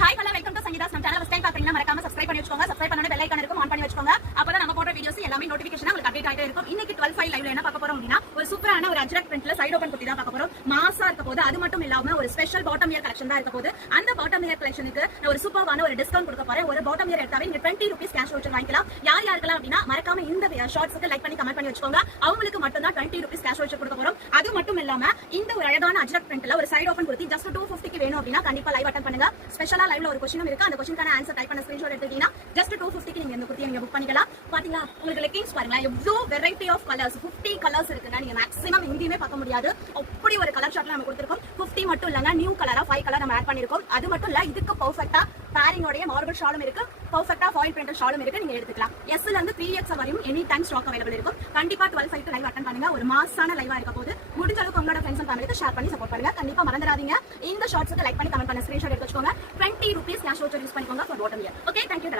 Hi hello welcome to Sangeetha's. நம்ம சேனலை first time பார்க்கறீங்கன்னா மறக்காம சப்ஸ்கிரைப் பண்ணி வச்சுக்கோங்க. சப்ஸ்கிரைப் பண்ணோட பெல் ஐகான் இருக்கும், ஆன் பண்ணி வச்சுக்கோங்க. அப்பதான் நம்ம போடுற வீடியோஸ் எல்லாமே நோட்டிஃபிகேஷன் உங்களுக்கு அப்டேட் ஆயிட்டே இருக்கும். இன்னைக்கு 12/5 லைவ்ல என்ன பார்க்க போறோம் அப்படின்னா, ஒரு சூப்பரான ஒரு அஜ்ரக் பிரிண்ட்ல சைடு ஓபன் குர்த்தி தான் பார்க்க போறோம். மாஸா இருக்க போது, அது மட்டும் இல்லாம ஒரு ஸ்பெஷல் பாட்டம் இயர் கலெக்ஷன் தான் இருக்க போது. அந்த பாட்டம் இயர் கலெக்ஷனுக்கு ஒரு சூப்பரான ஒரு டிஸ்கவுண்ட் கொடுக்க போறேன். ஒரு பாட்டம் இயர் எடுத்தாவே நீங்க 20 ரூபீஸ் கேஷ் வவுச்சர் வாங்கிக்கலாம். யார் யாருக்கலாம் அப்படின்னா மறக்காம இந்த ஷார்ட்ஸ்க்கு லைக் பண்ணி கமெண்ட் பண்ணி வச்சுக்கோங்க. அவங்களுக்கு மட்டும் தான் 20 ரூபீஸ் கேஷ் வவுச்சர் கொடுக்க போறோம். அது மட்டும் இல்லாம இந்த ஒரு அழகான அஜ்ரக் பிரிண்ட்ல ஒரு சைடு ஓபன் குர்த்தி ஜஸ்ட் 250 க்கு வேணும் அப்படின்னா கண்டிப்பா லைவ் அட்டெண்ட் பண்ணுங்க. ஸ்பெஷலா லைவ்ல ஒரு क्वेश्चन இருக்கு. அந்த क्वेश्चनக்கான ஆன்சர் டைப் பண்ண ஸ்கிரீன்ஷாட் எடுத்தீங்கன்னா ஜஸ்ட் 250 க்கு நீங்க இந்த குர்த்தியை நீங்க புக் பண்ணிக்கலாம். பாத்தீங்களா, உங்களுக்கு லெக்கிங்ஸ் பாருங்க, எவ்வளவு வெரைட்டி ஆஃப் கலர்ஸ், 50 கலர்ஸ் இருக்குங்க. நீங்க மேக்ஸிமம் எங்கேயுமே பார்க்க முடியாது. அப்படி ஒரு கலர் ஷார்ட்ல நம்ம கொடுத்திருக்கோம். 50 மட்டும் இல்லங்க, நியூ கலரா 5 கலர் நம்ம ஆட் பண்ணிருக்கோம். அது மட்டும் இல்ல, இதுக்கு பெர்ஃபெக்ட்டா பேரிங்கோட மார்பிள் ஷாலும் இருக்கு, பெர்ஃபெக்ட்டா ஃபாயில் பிரிண்டட் ஷாலும் இருக்கு. நீங்க எடுத்துக்கலாம். S ல இருந்து 3X வரையும் எனி டைம் ஸ்டாக் அவைலபிள் இருக்கும். கண்டிப்பா 12/5 க்கு லைவ் அட்டெண்ட் பண்ணுங்க. ஒரு மாசான லைவா இருக்க போது முடிஞ்ச அளவுக்கு உங்களோட ஃப்ரெண்ட்ஸ் அண்ட் ஃபேமிலிக்கு ஷேர் பண்ணி சப்போர்ட் பண்ணுங்க. கண்டிப்பா மறந்துடாதீங்க, இந்த ஷார்ட்ஸ்க்கு லைக் பண்ணி கமெண்ட் பண்ண ஸ்கிரீன்ஷாட் எடுத்து வச்சுக்கோங்க. 20 ரூபீஸ் கேஷ் வவுச்சர் யூஸ் பண்ணிக்கோங்க for bottom year. Okay, thank you.